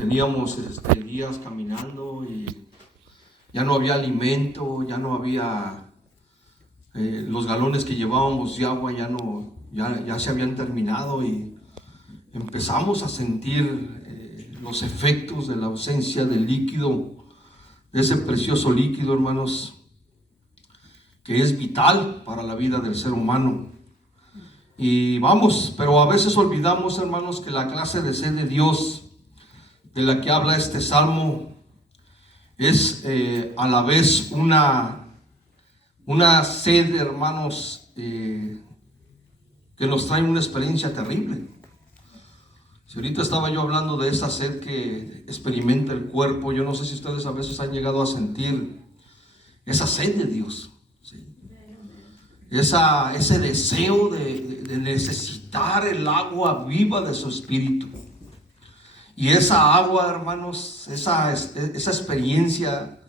Teníamos días caminando y ya no había alimento, ya no había, los galones que llevábamos de agua ya se habían terminado, y empezamos a sentir los efectos de la ausencia del líquido, de ese precioso líquido, hermanos, que es vital para la vida del ser humano. Y vamos, pero a veces olvidamos, hermanos, que la clase de sed de Dios de la que habla este salmo es a la vez una sed, hermanos, que nos trae una experiencia terrible. Si ahorita estaba yo hablando de esa sed que experimenta el cuerpo, yo no sé si ustedes a veces han llegado a sentir esa sed de Dios, ¿sí? Ese deseo de necesitar el agua viva de su espíritu. Y esa agua, hermanos, esa experiencia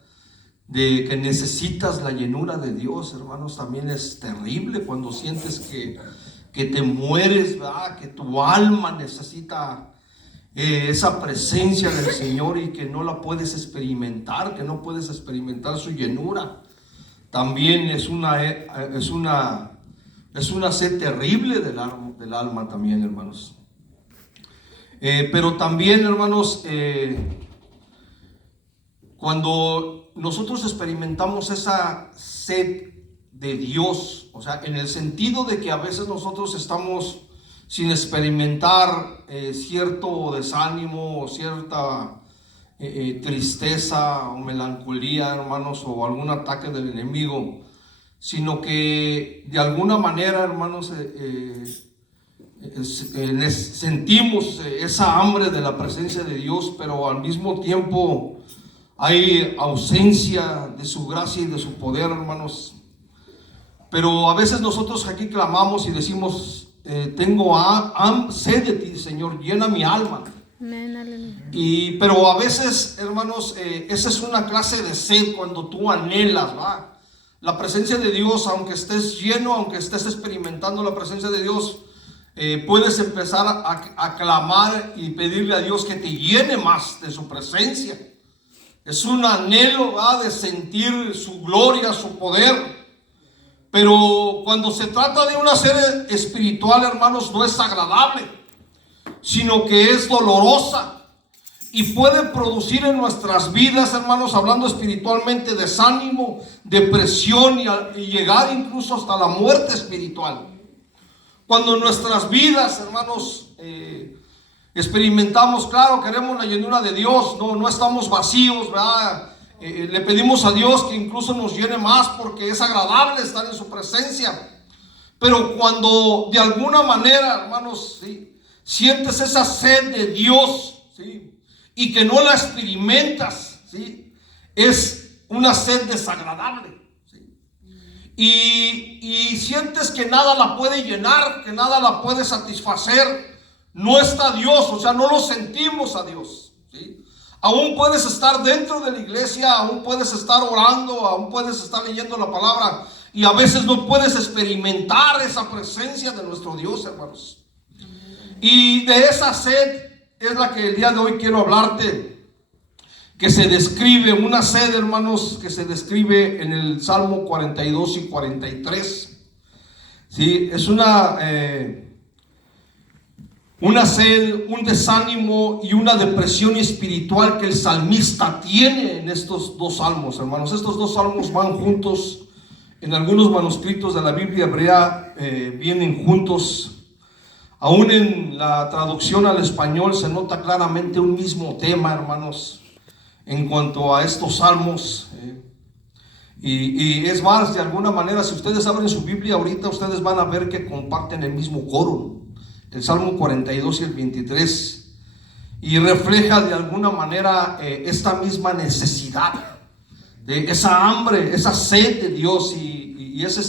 de que necesitas la llenura de Dios, hermanos, también es terrible cuando sientes que te mueres, ¿verdad? Que tu alma necesita esa presencia del Señor y que no la puedes experimentar, que no puedes experimentar su llenura. También es una sed terrible del alma también, hermanos. Pero también, hermanos, cuando nosotros experimentamos esa sed de Dios, o sea, en el sentido de que a veces nosotros estamos sin experimentar cierto desánimo, cierta tristeza o melancolía, hermanos, o algún ataque del enemigo, sino que de alguna manera, hermanos, sentimos esa hambre de la presencia de Dios, pero al mismo tiempo hay ausencia de su gracia y de su poder, hermanos. Pero a veces nosotros aquí clamamos y decimos, tengo sed de ti, Señor, llena mi alma. Pero a veces, hermanos, esa es una clase de sed cuando tú anhelas, ¿va? La presencia de Dios, aunque estés lleno, aunque estés experimentando la presencia de Dios, puedes empezar a clamar y pedirle a Dios que te llene más de su presencia. Es un anhelo, ¿va?, de sentir su gloria, su poder. Pero cuando se trata de una sed espiritual, hermanos, no es agradable, sino que es dolorosa y puede producir en nuestras vidas, hermanos, hablando espiritualmente, desánimo, depresión y llegar incluso hasta la muerte espiritual. Cuando en nuestras vidas, hermanos, experimentamos, claro, queremos la llenura de Dios, no estamos vacíos, ¿verdad? Le pedimos a Dios que incluso nos llene más porque es agradable estar en su presencia. Pero cuando de alguna manera, hermanos, ¿sí?, sientes esa sed de Dios, ¿sí?, y que no la experimentas, ¿sí?, es una sed desagradable. Y sientes que nada la puede llenar, que nada la puede satisfacer. No está Dios, o sea, no lo sentimos a Dios, ¿sí? Aún puedes estar dentro de la iglesia, aún puedes estar orando, aún puedes estar leyendo la palabra, y a veces no puedes experimentar esa presencia de nuestro Dios, hermanos. Y de esa sed es la que el día de hoy quiero hablarte, que se describe, una sed, hermanos, que se describe en el Salmo 42 y 43. ¿Sí? Es una sed, un desánimo y una depresión espiritual que el salmista tiene en estos dos salmos, hermanos. Estos dos salmos van juntos. En algunos manuscritos de la Biblia hebrea vienen juntos. Aún en la traducción al español se nota claramente un mismo tema, hermanos, en cuanto a estos salmos. Y es más, de alguna manera, si ustedes abren su Biblia ahorita, ustedes van a ver que comparten el mismo coro, el Salmo 42 y el 23, y refleja de alguna manera esta misma necesidad, de esa hambre, esa sed de Dios. Y ese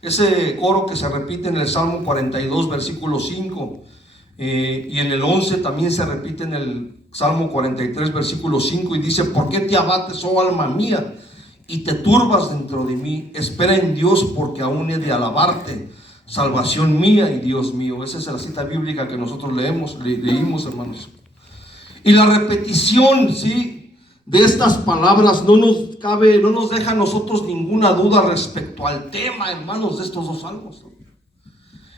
ese coro que se repite en el Salmo 42, versículo 5, y en el 11 también se repite en el Salmo 43, versículo 5, y dice: ¿por qué te abates, oh alma mía, y te turbas dentro de mí? Espera en Dios, porque aún he de alabarte, salvación mía y Dios mío. Esa es la cita bíblica que nosotros leímos, hermanos. Y la repetición, ¿sí?, de estas palabras no nos deja a nosotros ninguna duda respecto al tema, hermanos, de estos dos salmos.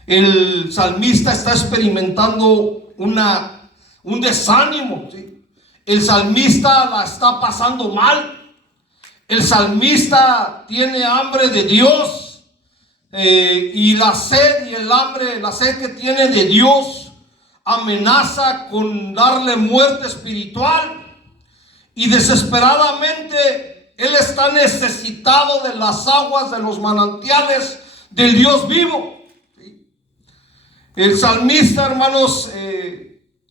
El salmista está experimentando un desánimo, ¿sí? El salmista la está pasando mal. El salmista tiene hambre de Dios, y la sed y el hambre, la sed que tiene de Dios amenaza con darle muerte espiritual. Y desesperadamente él está necesitado de las aguas, de los manantiales del Dios vivo. El salmista, hermanos,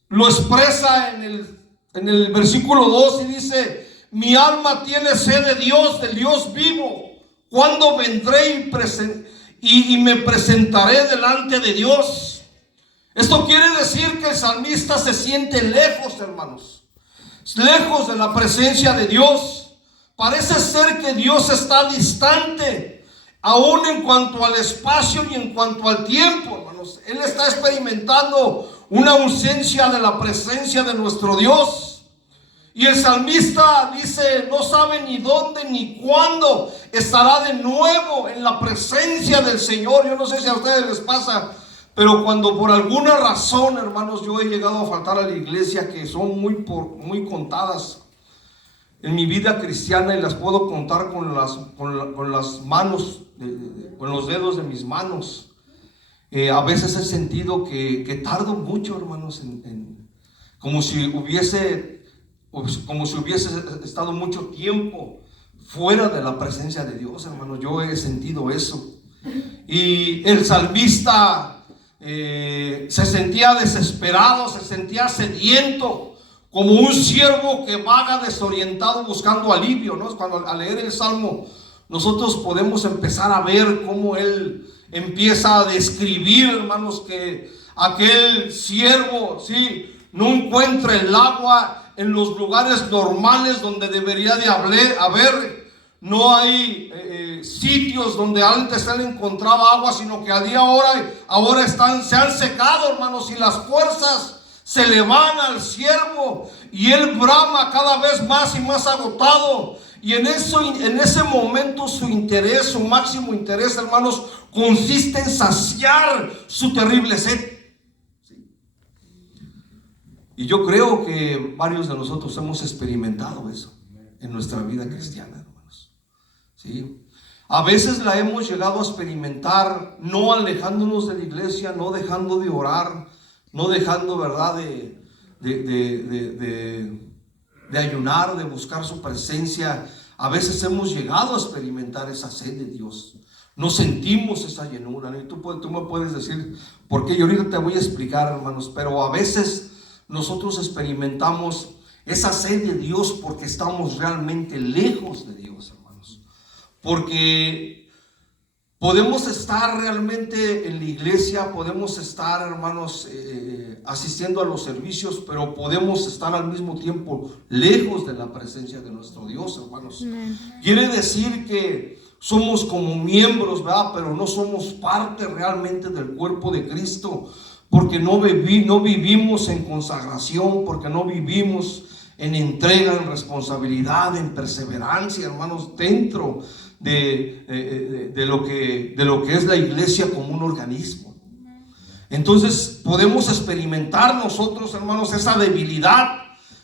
lo expresa en el versículo 2 y dice: mi alma tiene sed de Dios, del Dios vivo. ¿Cuándo vendré y me presentaré delante de Dios? Esto quiere decir que el salmista se siente lejos, hermanos, lejos de la presencia de Dios. Parece ser que Dios está distante, aún en cuanto al espacio y en cuanto al tiempo, hermanos. Él está experimentando una ausencia de la presencia de nuestro Dios. Y el salmista dice: no sabe ni dónde ni cuándo estará de nuevo en la presencia del Señor. Yo no sé si a ustedes les pasa, pero cuando por alguna razón, hermanos, yo he llegado a faltar a la iglesia, que son muy contadas en mi vida cristiana, y las puedo contar con las manos, con los dedos de mis manos. A veces he sentido que tardo mucho, hermanos, como si hubiese estado mucho tiempo fuera de la presencia de Dios, hermanos. Yo he sentido eso. Y el salmista se sentía desesperado, se sentía sediento, como un siervo que vaga desorientado buscando alivio, ¿no? Cuando al leer el salmo nosotros podemos empezar a ver cómo él empieza a describir, hermanos, que aquel siervo, sí, no encuentra el agua en los lugares normales donde debería de haber. No hay sitios donde antes él encontraba agua, sino que ahora se han secado, hermanos, y las fuerzas se le van al siervo, y él brama cada vez más y más agotado. Y en ese momento su máximo interés, hermanos, consiste en saciar su terrible sed. Y yo creo que varios de nosotros hemos experimentado eso en nuestra vida cristiana, hermanos. ¿Sí? A veces la hemos llegado a experimentar no alejándonos de la iglesia, no dejando de orar, no dejando, ¿verdad?, de ayunar, de buscar su presencia. A veces hemos llegado a experimentar esa sed de Dios. No sentimos esa llenura. Y tú me puedes decir por qué. Yo ahorita te voy a explicar, hermanos. Pero a veces nosotros experimentamos esa sed de Dios porque estamos realmente lejos de Dios, hermanos. Porque podemos estar realmente en la iglesia, podemos estar, hermanos, asistiendo a los servicios, pero podemos estar al mismo tiempo lejos de la presencia de nuestro Dios, hermanos. Quiere decir que somos como miembros, ¿verdad?, pero no somos parte realmente del cuerpo de Cristo, porque no vivimos en consagración, porque no vivimos en entrega, en responsabilidad, en perseverancia, hermanos, dentro de lo que es la iglesia como un organismo. Entonces podemos experimentar nosotros, hermanos, esa debilidad,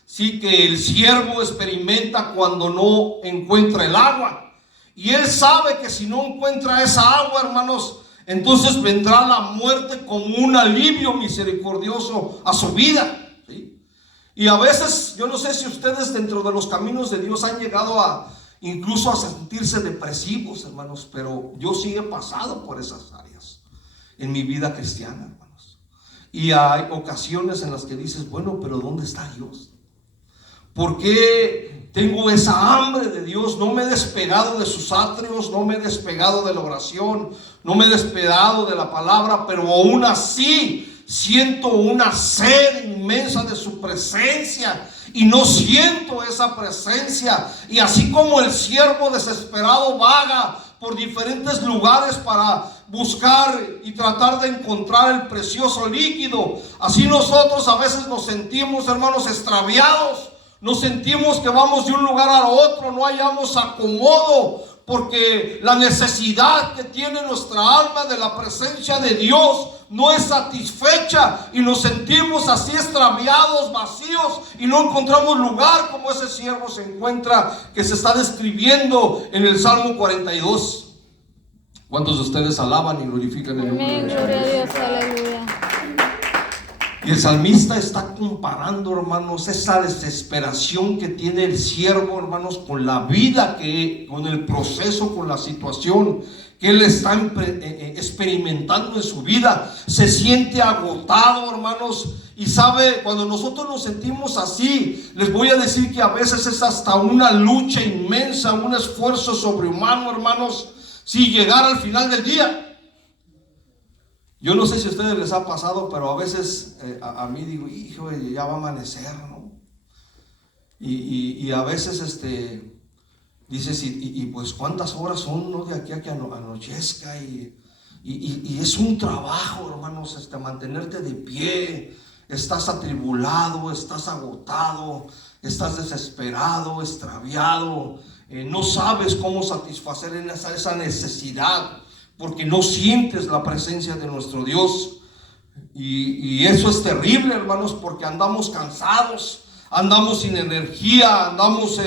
sí, que el siervo experimenta cuando no encuentra el agua. Y él sabe que si no encuentra esa agua, hermanos, entonces vendrá la muerte como un alivio misericordioso a su vida, ¿sí? Y a veces, yo no sé si ustedes dentro de los caminos de Dios han llegado incluso a sentirse depresivos, hermanos, pero yo sí he pasado por esas áreas en mi vida cristiana, hermanos. Y hay ocasiones en las que dices: bueno, pero ¿dónde está Dios? ¿Por qué tengo esa hambre de Dios? No me he despegado de sus atrios, no me he despegado de la oración, no me he despegado de la palabra, pero aún así siento una sed inmensa de su presencia y no siento esa presencia. Y así como el siervo desesperado vaga por diferentes lugares para buscar y tratar de encontrar el precioso líquido. Así nosotros a veces nos sentimos, hermanos, extraviados. Nos sentimos que vamos de un lugar a otro, no hallamos acomodo, porque la necesidad que tiene nuestra alma de la presencia de Dios no es satisfecha y nos sentimos así extraviados, vacíos, y no encontramos lugar como ese siervo se encuentra, que se está describiendo en el Salmo 42. ¿Cuántos de ustedes alaban y glorifican el nombre de Dios? Gloria a Dios, aleluya. Y el salmista está comparando, hermanos, esa desesperación que tiene el siervo, hermanos, con la vida con el proceso, con la situación que él está experimentando en su vida. Se siente agotado, hermanos, y sabe, cuando nosotros nos sentimos así, les voy a decir que a veces es hasta una lucha inmensa, un esfuerzo sobrehumano, hermanos, si llegar al final del día. Yo no sé si a ustedes les ha pasado, pero a veces a mí digo, hijo, ya va a amanecer, ¿no? Y a veces dices, y pues cuántas horas son, ¿no? De aquí a que anochezca, y es un trabajo, hermanos, mantenerte de pie. Estás atribulado, estás agotado, estás desesperado, extraviado, no sabes cómo satisfacer esa necesidad, porque no sientes la presencia de nuestro Dios. Y eso es terrible, hermanos, porque andamos cansados, andamos sin energía, andamos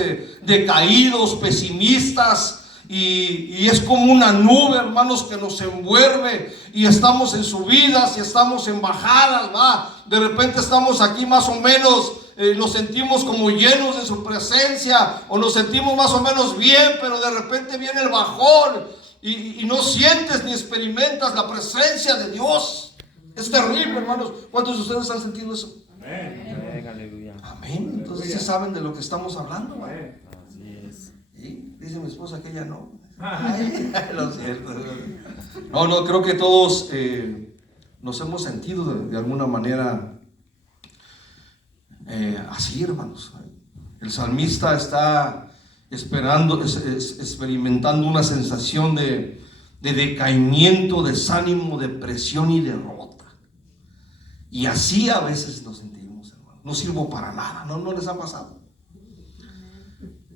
decaídos, pesimistas, y es como una nube, hermanos, que nos envuelve, y estamos en subidas y estamos en bajadas, ¿va? De repente estamos aquí más o menos, nos sentimos como llenos de su presencia, o nos sentimos más o menos bien, pero de repente viene el bajón, y no sientes ni experimentas la presencia de Dios. Es terrible, hermanos. ¿Cuántos de ustedes han sentido eso? Amén. Amén. Entonces sí saben de lo que estamos hablando, ¿va? Así es. ¿Sí? Dice mi esposa que ella no. Ay, lo cierto. No, creo que todos nos hemos sentido de alguna manera así, hermanos. El salmista está experimentando una sensación de decaimiento, desánimo, depresión y derrota. Y así a veces nos sentimos, hermano. No sirvo para nada, ¿no les ha pasado?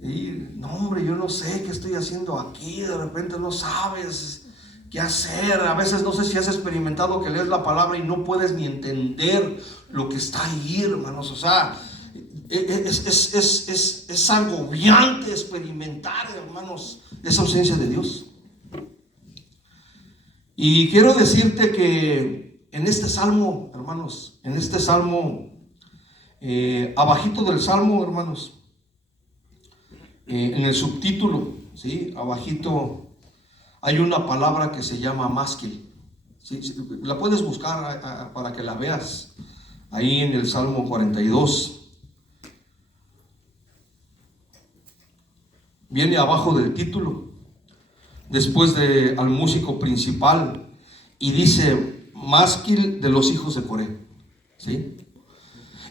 Y no, hombre, yo no sé qué estoy haciendo aquí. De repente no sabes qué hacer. A veces no sé si has experimentado que lees la palabra y no puedes ni entender lo que está ahí, hermanos. O sea, es agobiante experimentar, hermanos, esa ausencia de Dios. Y quiero decirte que en este salmo, hermanos, en este salmo, abajito del salmo, hermanos, en el subtítulo, ¿sí? Abajito hay una palabra que se llama másquil, ¿sí? La puedes buscar para que la veas ahí en el Salmo 42. Viene abajo del título, después de al músico principal, y dice másquil de los hijos de Coré, ¿sí?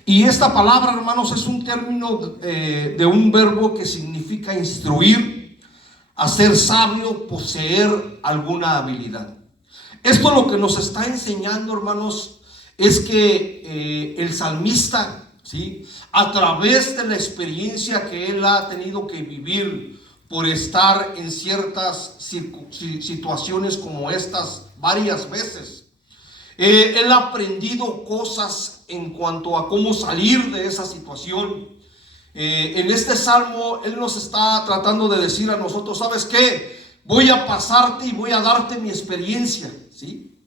Y esta palabra, hermanos, es un término de un verbo que significa instruir, hacer sabio, poseer alguna habilidad. Esto lo que nos está enseñando, hermanos, es que el salmista, ¿sí?, a través de la experiencia que él ha tenido que vivir por estar en ciertas situaciones como estas varias veces, él ha aprendido cosas en cuanto a cómo salir de esa situación. En este salmo él nos está tratando de decir a nosotros, ¿sabes qué? Voy a pasarte y voy a darte mi experiencia, ¿sí?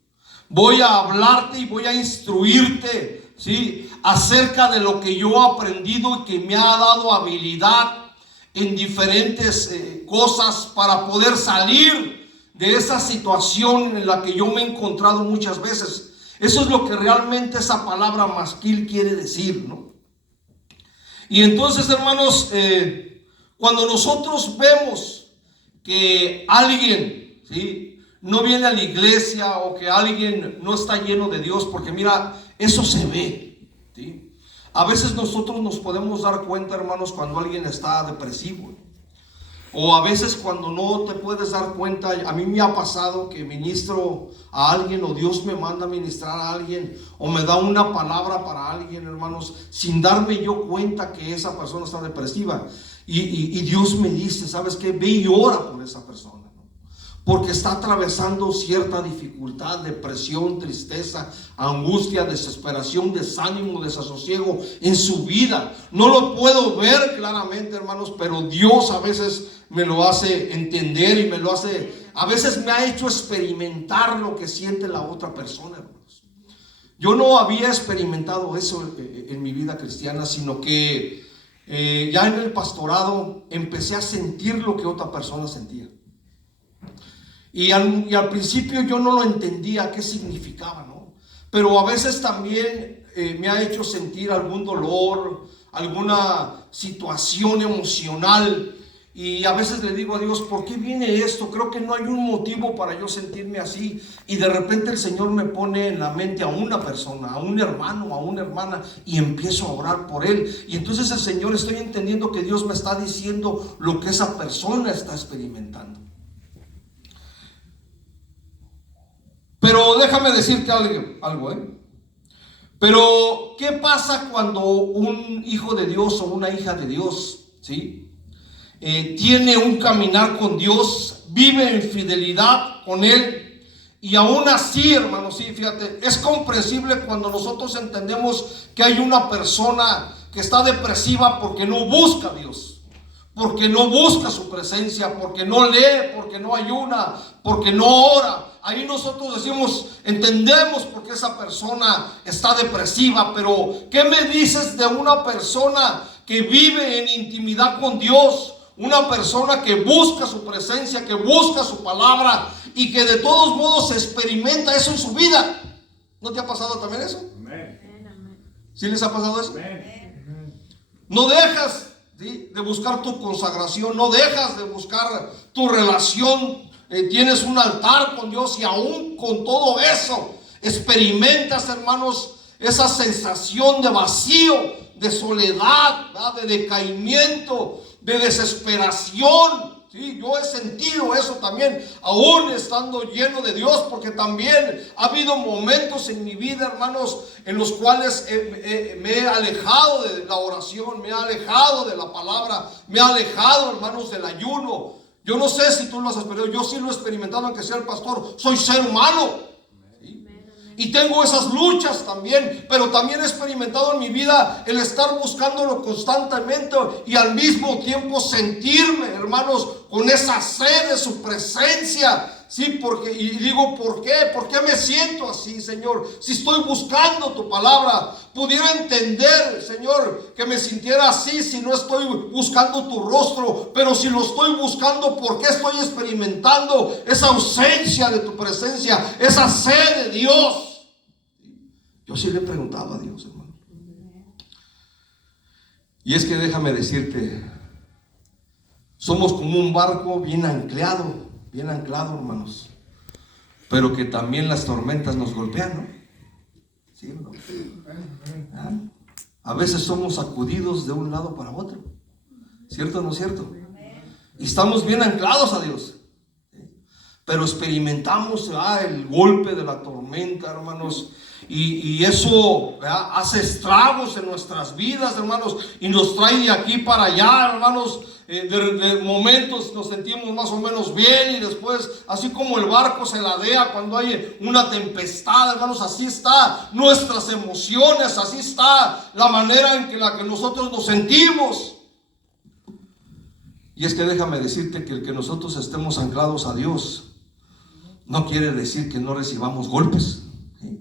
Voy a hablarte y voy a instruirte, ¿sí?, acerca de lo que yo he aprendido y que me ha dado habilidad en diferentes cosas para poder salir de esa situación en la que yo me he encontrado muchas veces. Eso es lo que realmente esa palabra masquil quiere decir, ¿no? Y entonces, hermanos, cuando nosotros vemos que alguien, ¿sí?, no viene a la iglesia, o que alguien no está lleno de Dios, porque mira, eso se ve, ¿sí? A veces nosotros nos podemos dar cuenta, hermanos, cuando alguien está depresivo. O a veces cuando no te puedes dar cuenta, a mí me ha pasado que ministro a alguien, o Dios me manda a ministrar a alguien, o me da una palabra para alguien, hermanos, sin darme yo cuenta que esa persona está depresiva. Y Dios me dice, ¿sabes qué? Ve y ora por esa persona, ¿no? Porque está atravesando cierta dificultad, depresión, tristeza, angustia, desesperación, desánimo, desasosiego en su vida. No lo puedo ver claramente, hermanos, pero Dios a veces me lo hace entender y me lo hace, a veces me ha hecho experimentar lo que siente la otra persona, hermanos. Yo no había experimentado eso en mi vida cristiana, sino que ya en el pastorado empecé a sentir lo que otra persona sentía. Y al principio yo no lo entendía qué significaba, ¿no? Pero a veces también me ha hecho sentir algún dolor, alguna situación emocional. Y a veces le digo a Dios, ¿por qué viene esto? Creo que no hay un motivo para yo sentirme así. Y de repente el Señor me pone en la mente a una persona, a un hermano, a una hermana, y empiezo a orar por él. Y entonces el Señor, estoy entendiendo que Dios me está diciendo lo que esa persona está experimentando. Pero déjame decirte algo. Pero ¿qué pasa cuando un hijo de Dios o una hija de Dios, ¿sí? Tiene un caminar con Dios, vive en fidelidad con Él, y aún así, hermanos, sí, fíjate, es comprensible cuando nosotros entendemos que hay una persona que está depresiva porque no busca a Dios, porque no busca su presencia, porque no lee, porque no ayuna, porque no ora. Ahí nosotros decimos, entendemos por qué esa persona está depresiva. Pero ¿qué me dices de una persona que vive en intimidad con Dios? Una persona que busca su presencia, que busca su palabra y que de todos modos experimenta eso en su vida. ¿No te ha pasado también eso? ¿Sí les ha pasado eso? No dejas, ¿sí?, de buscar tu consagración, no dejas de buscar tu relación. Tienes un altar con Dios y aún con todo eso experimentas, hermanos, esa sensación de vacío, de soledad, ¿verdad?, de decaimiento, de desesperación. Sí, yo he sentido eso también, aún estando lleno de Dios, porque también ha habido momentos en mi vida, hermanos, en los cuales me he alejado de la oración, me he alejado de la palabra, me he alejado, hermanos, del ayuno. Yo no sé si tú lo has experimentado, yo sí lo he experimentado, aunque sea el pastor, soy ser humano. Y tengo esas luchas también, pero también he experimentado en mi vida el estar buscándolo constantemente y al mismo tiempo sentirme, hermanos, con esa sed de su presencia. Sí, porque, y digo, ¿por qué? ¿Por qué me siento así, Señor? Si estoy buscando tu palabra, pudiera entender, Señor, que me sintiera así si no estoy buscando tu rostro, pero si lo estoy buscando, ¿por qué estoy experimentando esa ausencia de tu presencia, esa sed de Dios? Yo sí le he preguntado a Dios, hermano. Y es que déjame decirte, somos como un barco bien anclado, hermanos, pero que también las tormentas nos golpean, ¿no? ¿Sí o no? A veces somos sacudidos de un lado para otro, ¿cierto o no es cierto? Y estamos bien anclados a Dios, pero experimentamos el golpe de la tormenta, hermanos, y eso hace estragos en nuestras vidas, hermanos, y nos trae de aquí para allá, hermanos. De momentos nos sentimos más o menos bien y después, así como el barco se ladea cuando hay una tempestad, hermanos, así está nuestras emociones, así está la manera en la que nosotros nos sentimos. Y es que déjame decirte que el que nosotros estemos anclados a Dios no quiere decir que no recibamos golpes, ¿sí?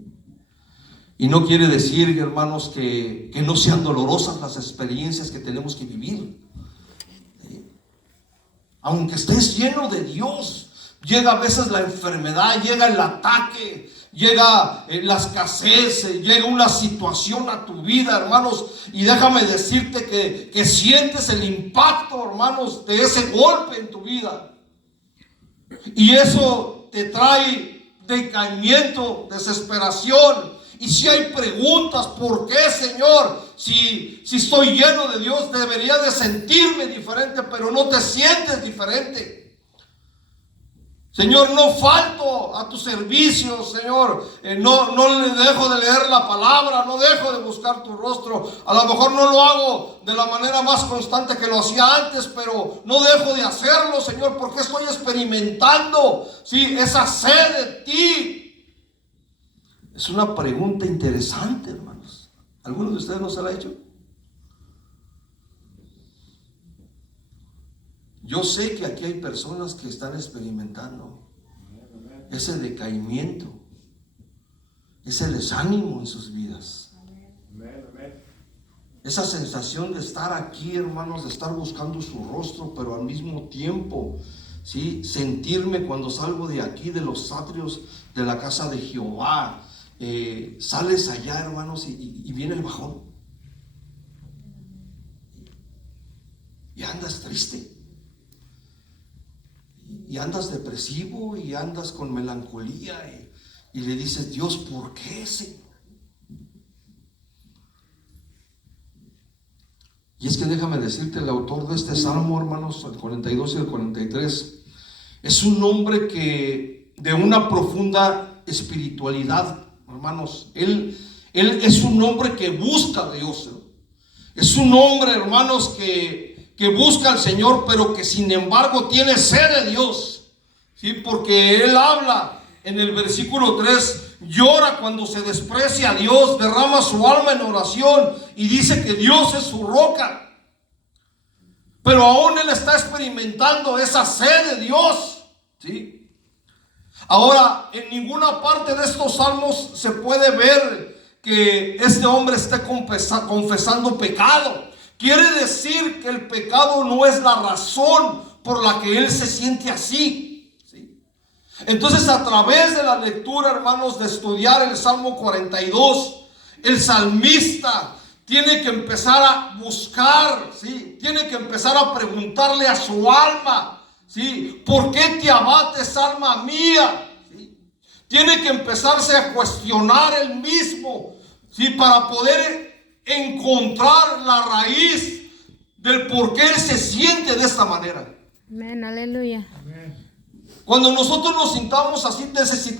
Y no quiere decir, hermanos, que no sean dolorosas las experiencias que tenemos que vivir. Aunque estés lleno de Dios, llega a veces la enfermedad, llega el ataque, llega la escasez, llega una situación a tu vida, hermanos, y déjame decirte que sientes el impacto, hermanos, de ese golpe en tu vida. Y eso te trae decaimiento, desesperación. Y si hay preguntas, ¿por qué, Señor? si estoy lleno de Dios, debería de sentirme diferente, pero no te sientes diferente. Señor, no falto a tu servicio, Señor. No le dejo de leer la palabra, no dejo de buscar tu rostro. A lo mejor no lo hago de la manera más constante que lo hacía antes, pero no dejo de hacerlo, Señor, porque estoy experimentando, sí, esa sed de ti. Es una pregunta interesante, hermanos. ¿Alguno de ustedes no se la ha hecho? Yo sé que aquí hay personas que están experimentando ese decaimiento, ese desánimo en sus vidas. Esa sensación de estar aquí, hermanos, de estar buscando su rostro, pero al mismo tiempo, ¿sí?, sentirme cuando salgo de aquí, de los atrios de la casa de Jehová. Sales allá, hermanos, y viene el bajón. Y andas triste. Y andas depresivo y andas con melancolía y le dices: Dios, ¿por qué, Señor? Y es que déjame decirte, el autor de este salmo, hermanos, el 42 y el 43, es un hombre que de una profunda espiritualidad, hermanos. Él es un hombre que busca a Dios, ¿no? Es un hombre, hermanos, que busca al Señor, pero que sin embargo tiene sed de Dios, ¿sí? Porque él habla en el versículo 3, llora cuando se desprecia a Dios, derrama su alma en oración y dice que Dios es su roca. Pero aún él está experimentando esa sed de Dios, ¿sí? Ahora, en ninguna parte de estos salmos se puede ver que este hombre esté confesando pecado. Quiere decir que el pecado no es la razón por la que él se siente así, ¿sí? Entonces, a través de la lectura, hermanos, de estudiar el Salmo 42, el salmista tiene que empezar a buscar, ¿sí? Tiene que empezar a preguntarle a su alma, ¿sí? ¿Por qué te abates, alma mía? ¿Sí? Tiene que empezarse a cuestionar él mismo, ¿sí? Para poder encontrar la raíz del por qué él se siente de esta manera. Amén, aleluya. Cuando nosotros nos sintamos así,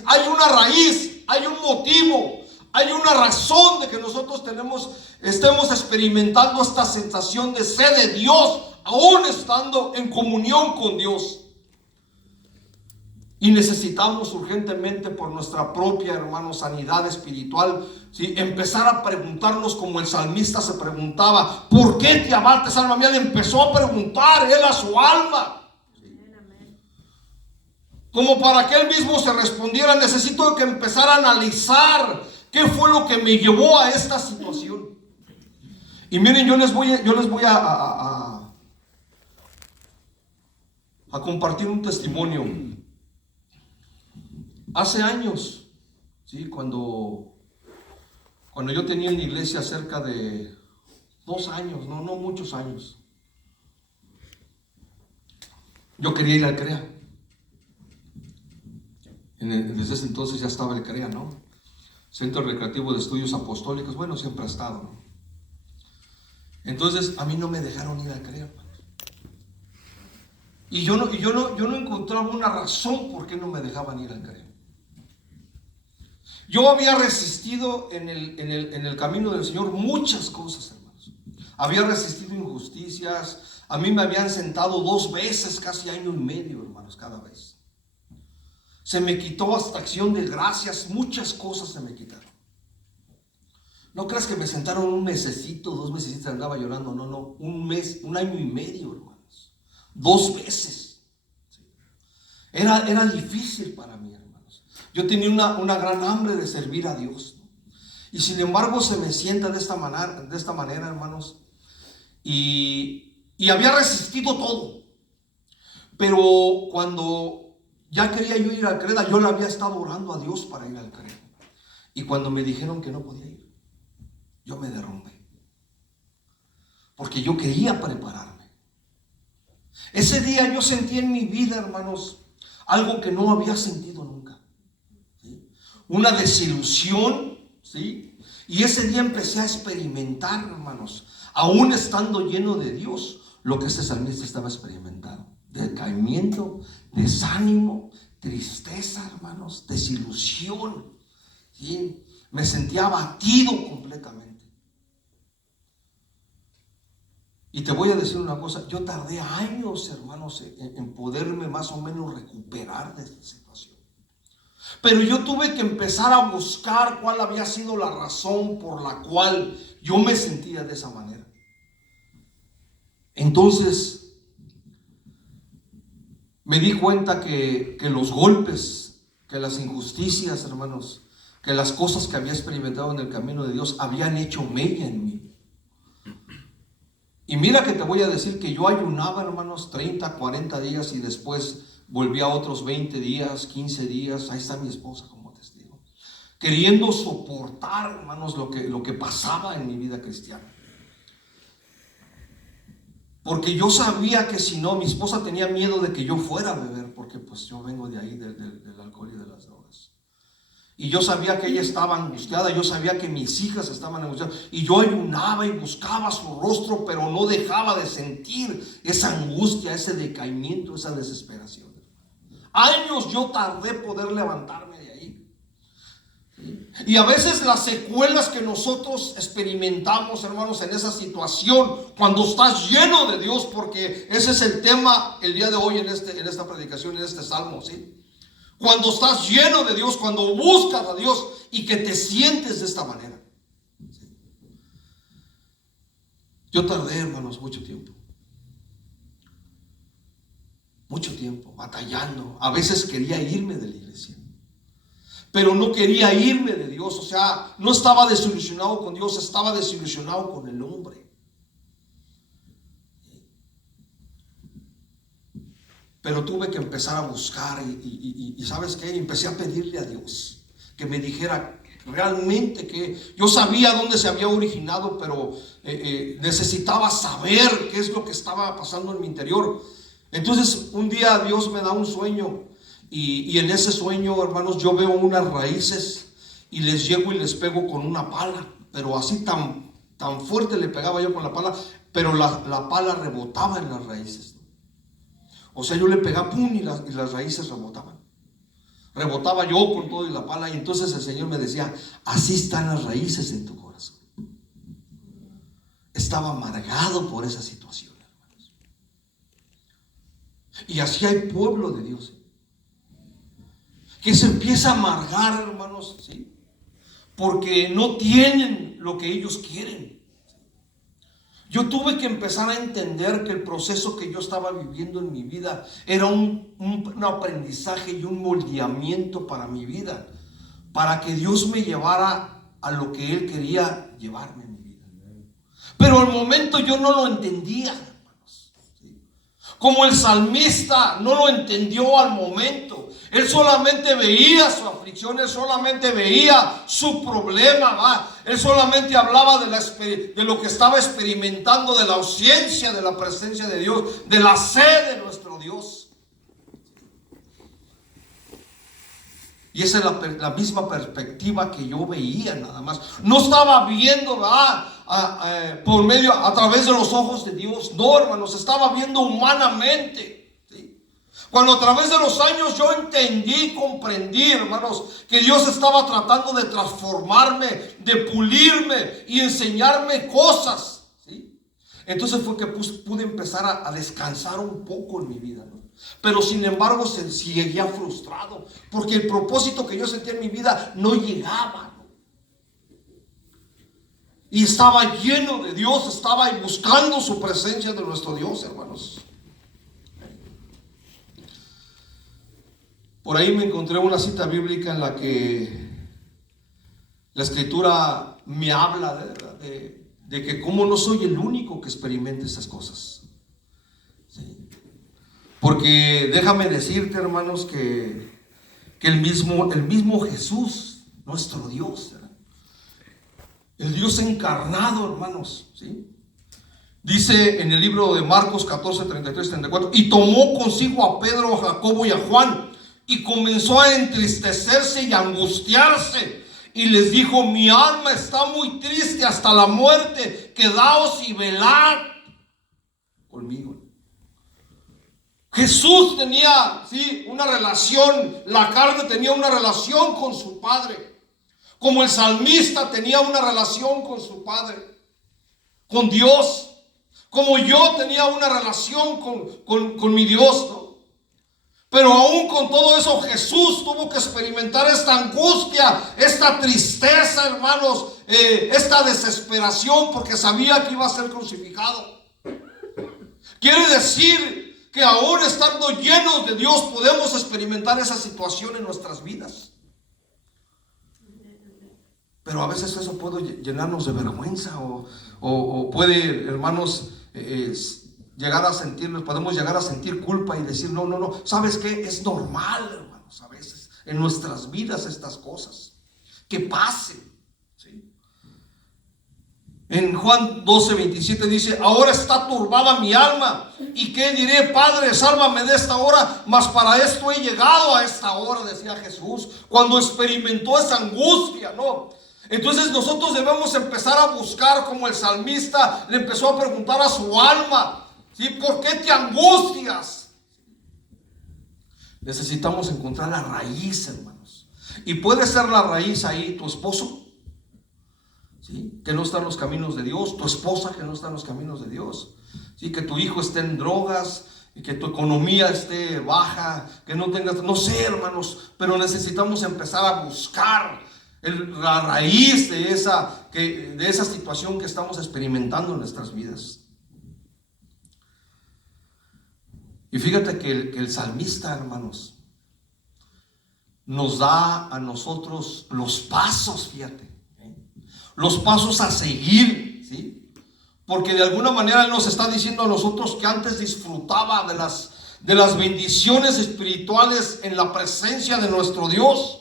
hay una raíz, hay un motivo, hay una razón de que nosotros estemos experimentando esta sensación de sed de Dios, aún estando en comunión con Dios. Y necesitamos urgentemente, por nuestra propia, hermano, sanidad espiritual, ¿sí?, empezar a preguntarnos como el salmista se preguntaba: ¿por qué te abates, alma mía? Le empezó a preguntar él a su alma, ¿sí?, como para que él mismo se respondiera. Necesito que empezar a analizar qué fue lo que me llevó a esta situación. Y miren, yo les voy a compartir un testimonio. Hace años, ¿sí?, cuando yo tenía en la iglesia cerca de 2 años, no muchos años, yo quería ir al CREA. Desde ese entonces ya estaba el CREA, ¿no? Centro Recreativo de Estudios Apostólicos. Bueno, siempre ha estado, ¿no? Entonces a mí no me dejaron ir al CREA. Y yo no encontraba una razón por qué no me dejaban ir al CREA. Yo había resistido en el camino del Señor muchas cosas, hermanos. Había resistido injusticias. A mí me habían sentado 2 veces, casi 1 año y medio, hermanos, cada vez. Se me quitó hasta acción de gracias, muchas cosas se me quitaron. No creas que me sentaron 1 mesecito, 2 mesecitos, andaba llorando. No, 1 mes, 1 año y medio, hermanos. 2 veces. Era difícil para mí, hermanos. Yo tenía una gran hambre de servir a Dios, ¿no? Y sin embargo se me sienta de esta manera, hermanos. Y había resistido todo. Pero cuando ya quería yo ir al CREA, yo le había estado orando a Dios para ir al CREA. Y cuando me dijeron que no podía ir, yo me derrumbé. Porque yo quería prepararme. Ese día yo sentí en mi vida, hermanos, algo que no había sentido nunca, ¿sí? Una desilusión, ¿sí? Y ese día empecé a experimentar, hermanos, aún estando lleno de Dios, lo que este salmista estaba experimentando: decaimiento, desánimo, tristeza, hermanos, desilusión, ¿sí? Me sentía abatido completamente. Y te voy a decir una cosa: yo tardé años, hermanos, en poderme más o menos recuperar de esta situación. Pero yo tuve que empezar a buscar cuál había sido la razón por la cual yo me sentía de esa manera. Entonces me di cuenta que los golpes, que las injusticias, hermanos, que las cosas que había experimentado en el camino de Dios habían hecho mella en mí. Y mira que te voy a decir que yo ayunaba, hermanos, 30, 40 días y después volví a otros 20 días, 15 días. Ahí está mi esposa como testigo, queriendo soportar, hermanos, lo que pasaba en mi vida cristiana. Porque yo sabía que si no, mi esposa tenía miedo de que yo fuera a beber, porque pues yo vengo de ahí, del alcohol y de las drogas. Y yo sabía que ella estaba angustiada, yo sabía que mis hijas estaban angustiadas, y yo ayunaba y buscaba su rostro, pero no dejaba de sentir esa angustia, ese decaimiento, esa desesperación. Años yo tardé poder levantarme de ahí. Y a veces las secuelas que nosotros experimentamos, hermanos, en esa situación, cuando estás lleno de Dios, porque ese es el tema el día de hoy en esta predicación, en este salmo, ¿sí? Cuando estás lleno de Dios, cuando buscas a Dios y que te sientes de esta manera. ¿Sí? Yo tardé, hermanos, mucho tiempo, batallando. A veces quería irme de la iglesia, pero no quería irme de Dios. O sea, no estaba desilusionado con Dios, estaba desilusionado con el hombre. Pero tuve que empezar a buscar y ¿sabes qué? Empecé a pedirle a Dios que me dijera realmente, que yo sabía dónde se había originado, pero necesitaba saber qué es lo que estaba pasando en mi interior. Entonces un día Dios me da un sueño y en ese sueño, hermanos, yo veo unas raíces y les llego y les pego con una pala, pero así tan fuerte le pegaba yo con la pala, pero la pala rebotaba en las raíces. O sea, yo le pegaba, pum, y las raíces rebotaban. Rebotaba yo con todo y la pala. Y entonces el Señor me decía: así están las raíces en tu corazón. Estaba amargado por esa situación, hermanos. Y así hay pueblo de Dios que se empieza a amargar, hermanos, ¿sí? Porque no tienen lo que ellos quieren. Yo tuve que empezar a entender que el proceso que yo estaba viviendo en mi vida era un aprendizaje y un moldeamiento para mi vida, para que Dios me llevara a lo que Él quería llevarme en mi vida. Pero al momento yo no lo entendía, hermanos. Como el salmista no lo entendió al momento. Él solamente veía su aflicción, él solamente veía su problema, ¿va? Él solamente hablaba de lo que estaba experimentando, de la ausencia de la presencia de Dios, de la sed de nuestro Dios. Y esa es la misma perspectiva que yo veía, nada más. No estaba viendo, a través de los ojos de Dios. No, hermanos, estaba viendo humanamente. Cuando a través de los años yo entendí, comprendí, hermanos, que Dios estaba tratando de transformarme, de pulirme y enseñarme cosas, ¿sí? Entonces fue que pude empezar a descansar un poco en mi vida, ¿no? Pero sin embargo seguía frustrado, porque el propósito que yo sentía en mi vida no llegaba, ¿no? Y estaba lleno de Dios, estaba buscando su presencia de nuestro Dios, hermanos. Por ahí me encontré una cita bíblica en la que la escritura me habla de que como no soy el único que experimenta estas cosas. ¿Sí? Porque déjame decirte, hermanos, que el mismo Jesús, nuestro Dios, ¿verdad? El Dios encarnado, hermanos, ¿sí? Dice en el libro de Marcos 14, 33, 34: y tomó consigo a Pedro, a Jacobo y a Juan, y comenzó a entristecerse y a angustiarse, y les dijo: mi alma está muy triste hasta la muerte, quedaos y velad conmigo. Jesús tenía, sí, una relación, la carne tenía una relación con su Padre, como el salmista tenía una relación con su Padre, con Dios, como yo tenía una relación con mi Dios, ¿no? Pero aún con todo eso, Jesús tuvo que experimentar esta angustia, esta tristeza, hermanos, esta desesperación, porque sabía que iba a ser crucificado. Quiere decir que aún estando llenos de Dios podemos experimentar esa situación en nuestras vidas. Pero a veces eso puede llenarnos de vergüenza o puede, hermanos, llegar a sentirnos, podemos llegar a sentir culpa y decir: no, ¿sabes qué? Es normal, hermanos, a veces en nuestras vidas estas cosas que pasen, ¿sí? En Juan 12:27 dice: ahora está turbada mi alma, ¿y qué diré? Padre, sálvame de esta hora, mas para esto he llegado a esta hora, decía Jesús, cuando experimentó esa angustia, ¿no? Entonces nosotros debemos empezar a buscar, como el salmista le empezó a preguntar a su alma, ¿sí? ¿Por qué te angustias? Necesitamos encontrar la raíz, hermanos. Y puede ser la raíz ahí tu esposo, ¿sí? Que no está en los caminos de Dios, tu esposa que no está en los caminos de Dios, ¿sí? Que tu hijo esté en drogas y que tu economía esté baja, que no tengas, no sé, hermanos, pero necesitamos empezar a buscar la raíz de esa situación que estamos experimentando en nuestras vidas. Y fíjate que el salmista, hermanos, nos da a nosotros los pasos, fíjate, los pasos a seguir, ¿sí? Porque de alguna manera Él nos está diciendo a nosotros que antes disfrutaba de las bendiciones espirituales en la presencia de nuestro Dios,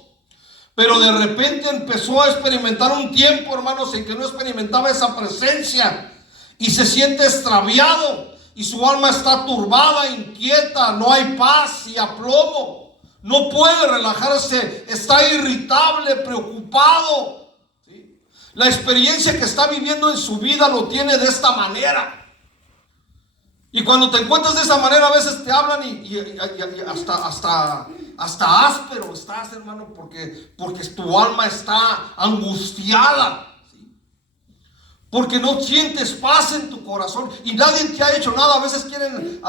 pero de repente empezó a experimentar un tiempo, hermanos, en que no experimentaba esa presencia y se siente extraviado y su alma está turbada, inquieta, no hay paz y aplomo, no puede relajarse, está irritable, preocupado, ¿sí? La experiencia que está viviendo en su vida lo tiene de esta manera. Y cuando te encuentras de esa manera, a veces te hablan y hasta áspero estás, hermano, porque tu alma está angustiada, ¿sí? Porque no sientes paz en tu corazón y nadie te ha hecho nada. A veces quieren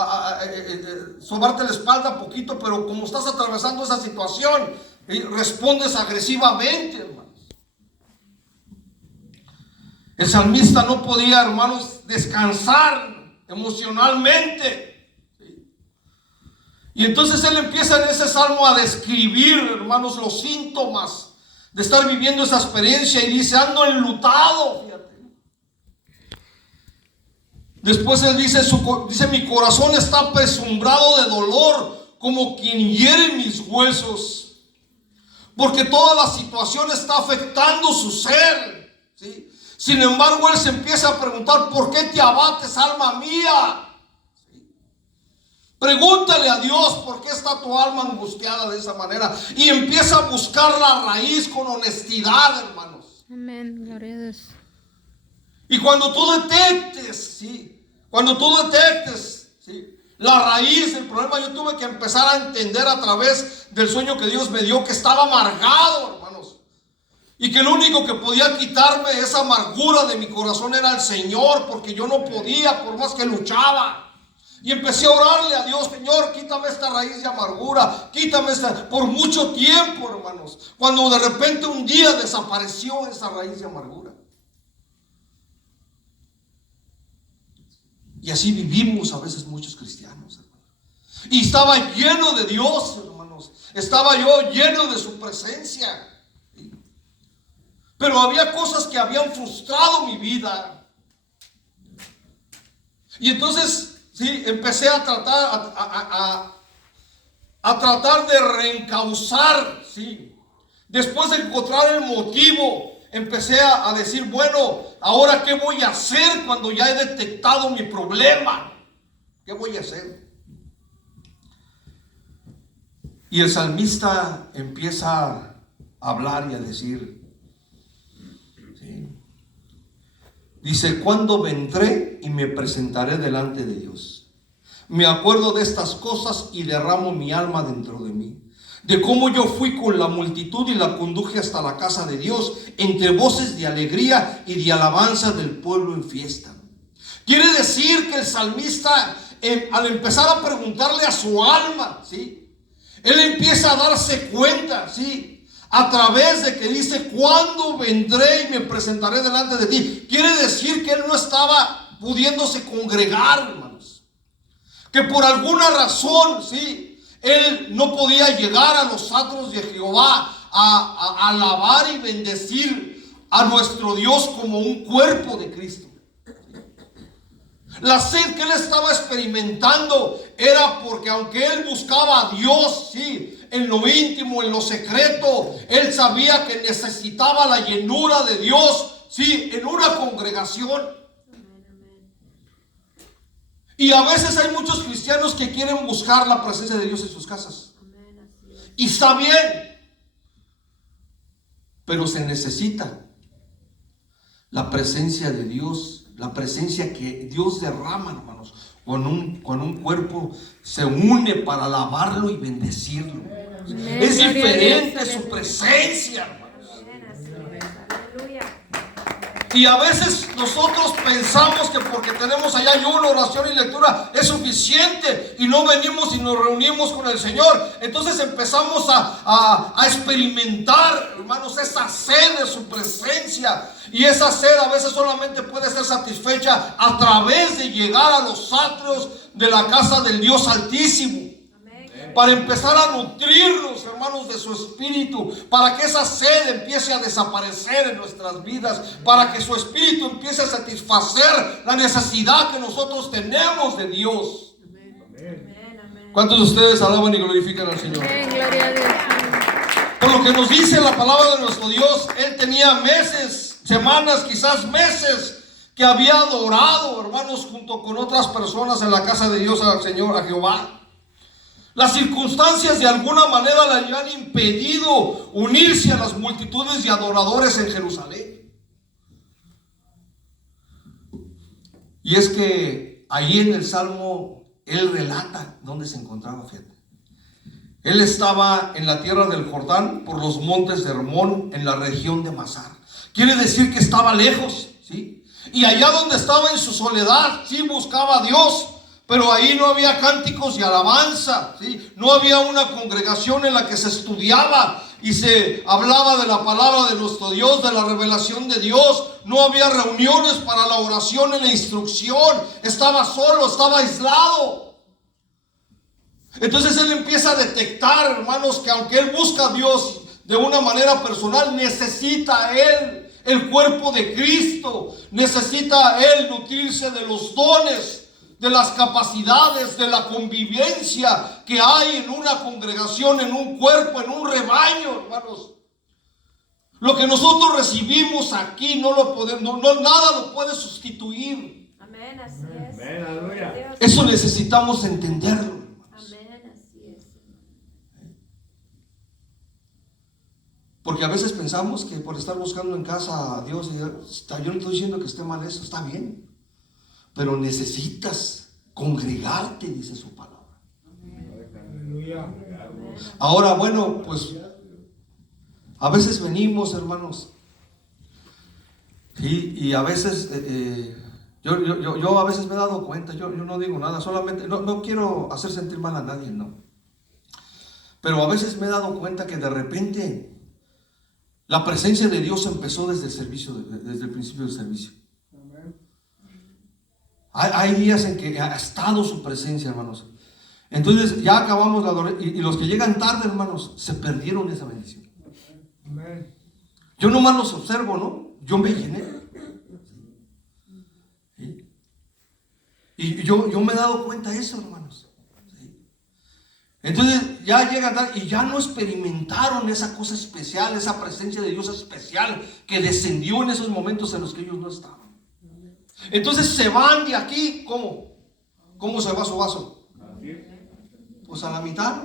sobarte la espalda poquito, pero como estás atravesando esa situación, respondes agresivamente, hermanos. El salmista no podía, hermanos, descansar emocionalmente, ¿sí? Y entonces él empieza en ese salmo a describir, hermanos, los síntomas de estar viviendo esa experiencia y dice: ando enlutado, fíjate. Después él dice, mi corazón está apesumbrado de dolor, como quien hiere mis huesos, porque toda la situación está afectando su ser, ¿sí? Sin embargo, él se empieza a preguntar: ¿por qué te abates, alma mía? ¿Sí? Pregúntale a Dios por qué está tu alma angustiada de esa manera. Y empieza a buscar la raíz con honestidad, hermanos. Amén, gloria a Dios. Y cuando tú detectes, ¿sí? ¿Sí? La raíz del problema, yo tuve que empezar a entender a través del sueño que Dios me dio que estaba amargado, hermanos. Y que lo único que podía quitarme esa amargura de mi corazón era el Señor, porque yo no podía, por más que luchaba. Y empecé a orarle a Dios: Señor, quítame esta raíz de amargura, quítame esta, por mucho tiempo, hermanos. Cuando de repente un día desapareció esa raíz de amargura. Y así vivimos a veces muchos cristianos, hermanos. Y estaba lleno de Dios, hermanos. Estaba yo lleno de su presencia. Pero había cosas que habían frustrado mi vida. Y entonces, sí, empecé a tratar de reencauzar, sí. Después de encontrar el motivo, empecé a decir: bueno, ahora ¿qué voy a hacer cuando ya he detectado mi problema? ¿Qué voy a hacer? Y el salmista empieza a hablar y a decir: Dice, ¿cuándo vendré y me presentaré delante de Dios? Me acuerdo de estas cosas y derramo mi alma dentro de mí. De cómo yo fui con la multitud y la conduje hasta la casa de Dios, entre voces de alegría y de alabanza del pueblo en fiesta. Quiere decir que el salmista, al empezar a preguntarle a su alma, ¿sí?, él empieza a darse cuenta, ¿sí?, a través de que dice, ¿cuándo vendré y me presentaré delante de ti? Quiere decir que él no estaba pudiéndose congregar, hermanos. Que por alguna razón, ¿sí?, él no podía llegar a los atrios de Jehová a alabar y bendecir a nuestro Dios como un cuerpo de Cristo. La sed que él estaba experimentando era porque aunque él buscaba a Dios, sí, en lo íntimo, en lo secreto, él sabía que necesitaba la llenura de Dios, sí, en una congregación. Y a veces hay muchos cristianos que quieren buscar la presencia de Dios en sus casas. Y está bien, pero se necesita la presencia de Dios. La presencia que Dios derrama, hermanos, cuando un cuerpo se une para alabarlo y bendecirlo. Es diferente su presencia, hermanos. Y a veces nosotros pensamos que porque tenemos allá ayuno, oración y lectura es suficiente y no venimos y nos reunimos con el Señor. Entonces empezamos a experimentar, hermanos, esa sed de su presencia. Y esa sed a veces solamente puede ser satisfecha a través de llegar a los atrios de la casa del Dios Altísimo. Para empezar a nutrirnos, hermanos, de su espíritu, para que esa sed empiece a desaparecer en nuestras vidas, para que su espíritu empiece a satisfacer la necesidad que nosotros tenemos de Dios. ¿Cuántos de ustedes alaban y glorifican al Señor? Gloria a Dios. Por lo que nos dice la palabra de nuestro Dios, Él tenía meses, semanas, quizás meses, que había adorado, hermanos, junto con otras personas en la casa de Dios al Señor, a Jehová. Las circunstancias de alguna manera le habían impedido unirse a las multitudes de adoradores en Jerusalén. Y es que ahí en el Salmo él relata dónde se encontraba, fíjate. Él estaba en la tierra del Jordán, por los montes de Hermón, en la región de Masar. Quiere decir que estaba lejos, ¿sí? Y allá donde estaba en su soledad, sí buscaba a Dios. Pero ahí no había cánticos y alabanza, ¿sí? No había una congregación en la que se estudiaba y se hablaba de la palabra de nuestro Dios, de la revelación de Dios. No había reuniones para la oración y la instrucción. Estaba solo, estaba aislado. Entonces él empieza a detectar, hermanos, que aunque él busca a Dios de una manera personal, necesita a él el cuerpo de Cristo. Necesita a él nutrirse de los dones, de las capacidades, de la convivencia que hay en una congregación, en un cuerpo, en un rebaño, hermanos. Lo que nosotros recibimos aquí no lo podemos, nada lo puede sustituir. Amén, así es. Amén, aleluya. Eso necesitamos entenderlo, hermanos. Amén, así es. Porque a veces pensamos que por estar buscando en casa a Dios, yo no estoy diciendo que esté mal eso, está bien. Pero necesitas congregarte, dice su palabra. Ahora, bueno, pues a veces venimos, hermanos, y a veces yo a veces me he dado cuenta, yo no digo nada, solamente no quiero hacer sentir mal a nadie, no. Pero a veces me he dado cuenta que de repente la presencia de Dios empezó desde el servicio, desde el principio del servicio. Hay días en que ha estado su presencia, hermanos. Entonces ya acabamos la adoración y los que llegan tarde, hermanos, se perdieron esa bendición. Yo nomás los observo, ¿no? Yo me llené. ¿Sí? Y yo me he dado cuenta de eso, hermanos. ¿Sí? Entonces ya llegan tarde y ya no experimentaron esa cosa especial, esa presencia de Dios especial que descendió en esos momentos en los que ellos no estaban. Entonces se van de aquí, ¿cómo? ¿Cómo se va su vaso? Pues a la mitad,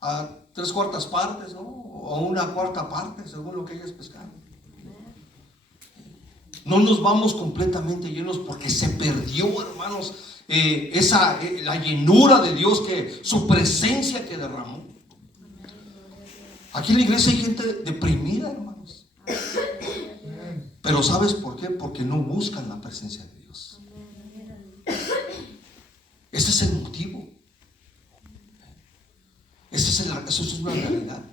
a 3/4 partes, ¿no? O 1/4 parte, según lo que ellos pescaron. no nos vamos completamente llenos porque se perdió, hermanos, la llenura de Dios, que su presencia que derramó. Aquí en la iglesia hay gente deprimida, hermanos. Pero ¿sabes por qué? Porque no buscan la presencia de Dios. Ese es el motivo. Eso es una realidad.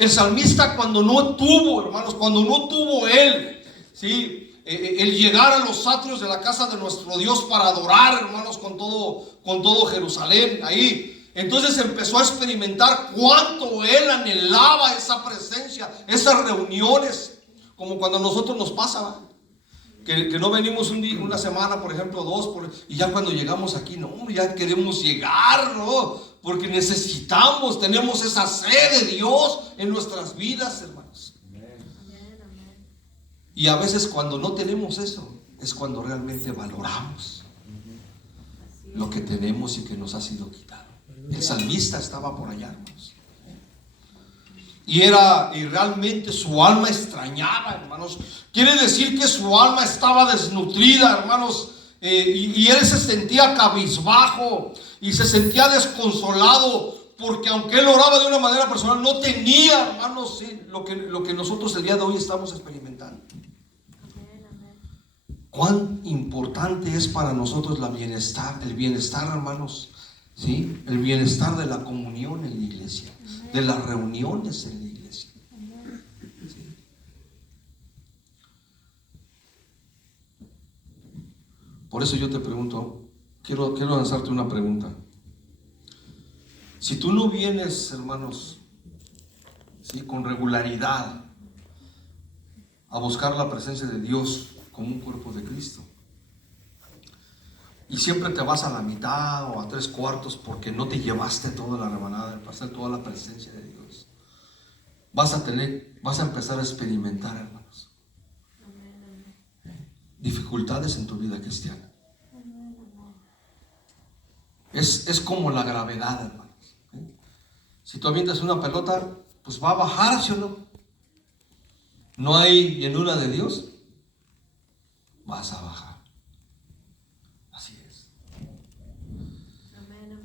El salmista, cuando no tuvo, hermanos, cuando no tuvo él, ¿sí?, el llegar a los atrios de la casa de nuestro Dios para adorar, hermanos, con todo Jerusalén ahí, entonces empezó a experimentar cuánto él anhelaba esa presencia, esas reuniones, como cuando a nosotros nos pasa, ¿va? Que no venimos un día, una semana, por ejemplo, dos, y ya cuando llegamos aquí, no, ya queremos llegar, ¿no? Porque tenemos esa sed de Dios en nuestras vidas, hermanos. Y a veces cuando no tenemos eso, es cuando realmente valoramos lo que tenemos y que nos ha sido quitado. El salmista estaba por allá, hermanos. Y realmente su alma extrañaba, hermanos. Quiere decir que su alma estaba desnutrida, hermanos. Y él se sentía cabizbajo y se sentía desconsolado, porque aunque él oraba de una manera personal, no tenía, hermanos, sí, lo que nosotros el día de hoy estamos experimentando. Cuán importante es para nosotros el bienestar, hermanos, ¿sí? El bienestar de la comunión en la iglesia, de las reuniones en la iglesia. ¿Sí? Por eso yo te pregunto, quiero lanzarte una pregunta. Si tú no vienes, hermanos, ¿sí?, con regularidad a buscar la presencia de Dios como un cuerpo de Cristo, y siempre te vas a la mitad o a 3/4 porque no te llevaste toda la rebanada de pasar toda la presencia de Dios, vas a empezar a experimentar, hermanos, dificultades en tu vida cristiana. Es como la gravedad, hermanos. Si tú avientas una pelota, pues va a bajar, ¿sí o no? No hay llenura de Dios, vas a bajar. Así es.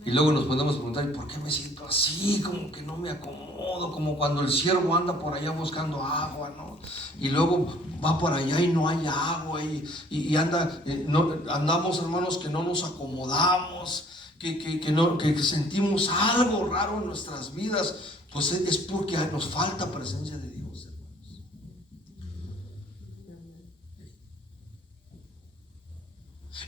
Y luego nos podemos preguntar, ¿por qué me siento así? Como que no me acomodo, como cuando el siervo anda por allá buscando agua, ¿no? Y luego va por allá y no hay agua, y andamos, hermanos, que no nos acomodamos, que sentimos algo raro en nuestras vidas. Pues es porque nos falta presencia de Dios, hermanos.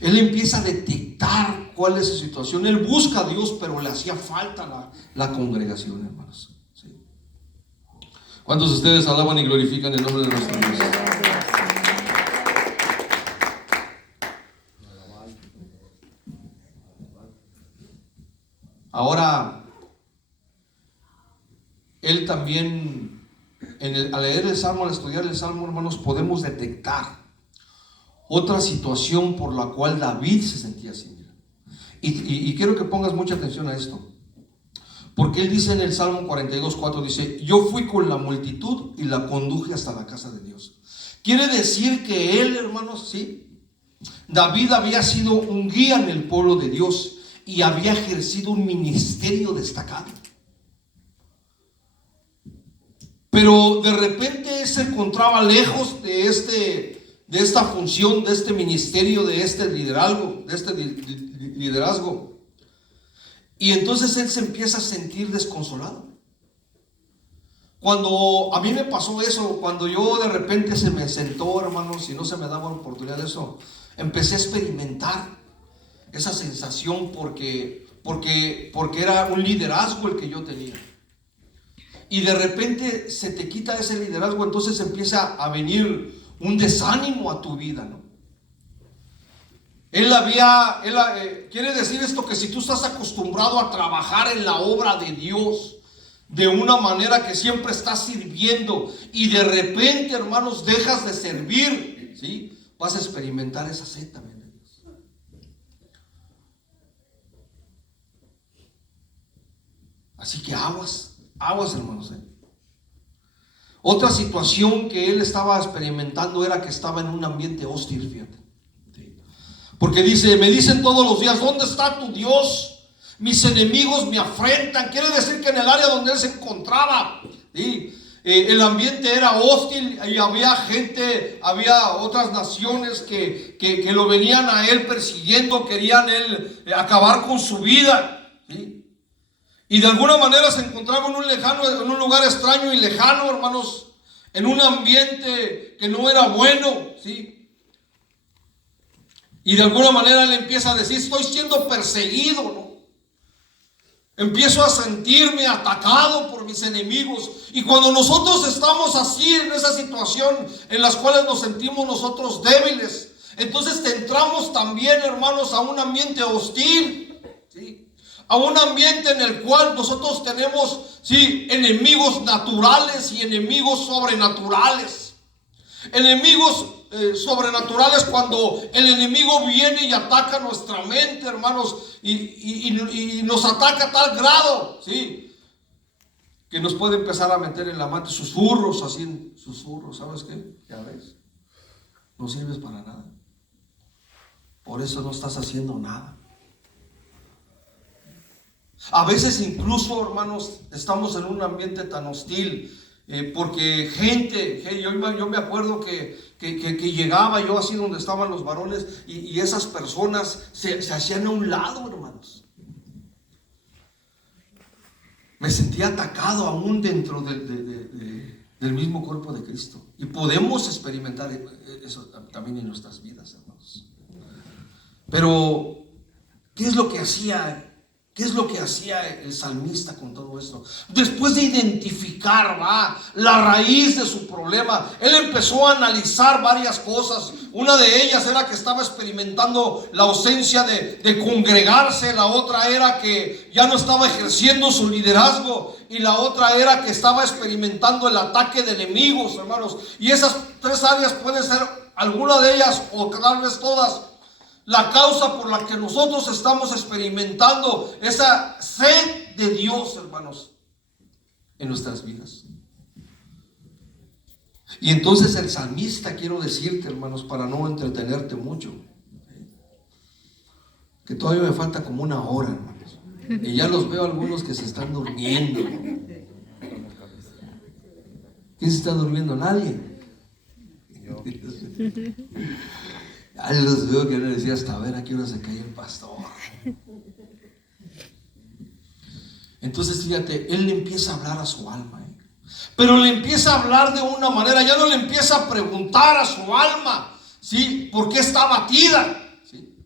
Él empieza a detectar cuál es su situación. Él busca a Dios, pero le hacía falta la congregación, hermanos. ¿Sí? ¿Cuántos de ustedes alaban y glorifican el nombre de nuestro Dios? Ahora, él también, al leer el Salmo, al estudiar el Salmo, hermanos, podemos detectar otra situación por la cual David se sentía así. Y quiero que pongas mucha atención a esto, porque él dice en el Salmo 42:4, dice: yo fui con la multitud y la conduje hasta la casa de Dios. Quiere decir que él, hermanos, sí, David había sido un guía en el pueblo de Dios y había ejercido un ministerio destacado. Pero de repente se encontraba lejos de esta función, de este ministerio, de este liderazgo. Y entonces él se empieza a sentir desconsolado. Cuando a mí me pasó eso, cuando yo de repente se me sentó, hermanos, y no se me daba la oportunidad de eso, empecé a experimentar esa sensación porque era un liderazgo el que yo tenía. Y de repente se te quita ese liderazgo, entonces empieza a venir un desánimo a tu vida, ¿no? Quiere decir esto, que si tú estás acostumbrado a trabajar en la obra de Dios de una manera que siempre estás sirviendo, y de repente, hermanos, dejas de servir, ¿sí?, vas a experimentar esa sed también de Dios. Así que aguas, hermanos, Otra situación que él estaba experimentando era que estaba en un ambiente hostil, fíjate. Porque dice, me dicen todos los días, ¿dónde está tu Dios? Mis enemigos me afrentan. Quiere decir que en el área donde él se encontraba, ¿sí?, el ambiente era hostil y había gente, había otras naciones que lo venían a él persiguiendo, querían él acabar con su vida, ¿sí? Y de alguna manera se encontraba en un lugar extraño y lejano, hermanos, en un ambiente que no era bueno, ¿sí? Y de alguna manera él empieza a decir, estoy siendo perseguido, ¿no? Empiezo a sentirme atacado por mis enemigos. Y cuando nosotros estamos así en esa situación en las cuales nos sentimos nosotros débiles, entonces entramos también, hermanos, a un ambiente hostil, ¿sí? A un ambiente en el cual nosotros tenemos, sí, enemigos naturales y enemigos sobrenaturales. Enemigos sobrenaturales, cuando el enemigo viene y ataca nuestra mente, hermanos, y nos ataca a tal grado, ¿sí?, que nos puede empezar a meter en la mente susurros, así, susurros. ¿Sabes qué? Ya ves, no sirves para nada, por eso no estás haciendo nada. A veces incluso, hermanos, estamos en un ambiente tan hostil, porque yo me acuerdo que llegaba yo así donde estaban los varones, y esas personas se hacían a un lado, hermanos. Me sentía atacado aún dentro del mismo cuerpo de Cristo. Y podemos experimentar eso también en nuestras vidas, hermanos. Pero, ¿qué es lo que hacía? ¿Qué es lo que hacía el salmista con todo esto? Después de identificar la raíz de su problema, él empezó a analizar varias cosas. Una de ellas era que estaba experimentando la ausencia de congregarse. La otra era que ya no estaba ejerciendo su liderazgo. Y la otra era que estaba experimentando el ataque de enemigos, hermanos. Y esas tres áreas pueden ser alguna de ellas, o tal vez todas, la causa por la que nosotros estamos experimentando esa sed de Dios, hermanos, en nuestras vidas. Y entonces el salmista, quiero decirte, hermanos, para no entretenerte mucho, que todavía me falta como una hora, hermanos, y ya los veo algunos que se están durmiendo. ¿Quién se está durmiendo? Nadie. Ya los veo que no decía, hasta ver a qué hora se cae el pastor. Entonces fíjate, él le empieza a hablar a su alma, pero le empieza a hablar de una manera, ya no le empieza a preguntar a su alma, ¿sí?, por qué está abatida, ¿sí?,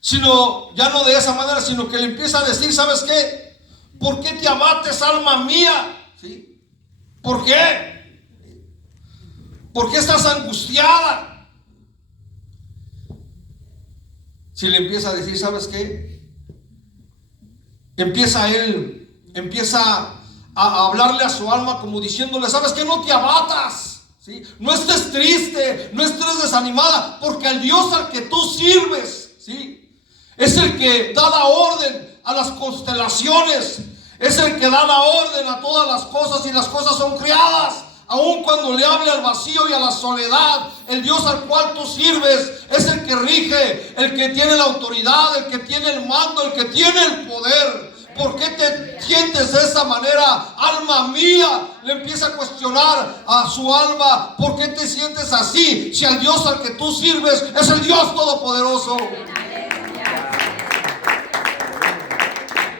sino, ya no de esa manera, sino que le empieza a decir, ¿sabes qué? ¿Por qué te abates, alma mía? ¿Sí? ¿Por qué? ¿Por qué estás angustiada? Si le empieza a decir, ¿sabes qué? Empieza a hablarle a su alma como diciéndole, ¿sabes qué? No te abatas, ¿sí? No estés triste, no estés desanimada, porque el Dios al que tú sirves, ¿sí?, es el que da la orden a las constelaciones, es el que da la orden a todas las cosas, y las cosas son creadas. Aun cuando le hable al vacío y a la soledad, el Dios al cual tú sirves es el que rige, el que tiene la autoridad, el que tiene el mando, el que tiene el poder. ¿Por qué te sientes de esa manera, alma mía? Le empieza a cuestionar a su alma, ¿por qué te sientes así? Si el Dios al que tú sirves es el Dios Todopoderoso.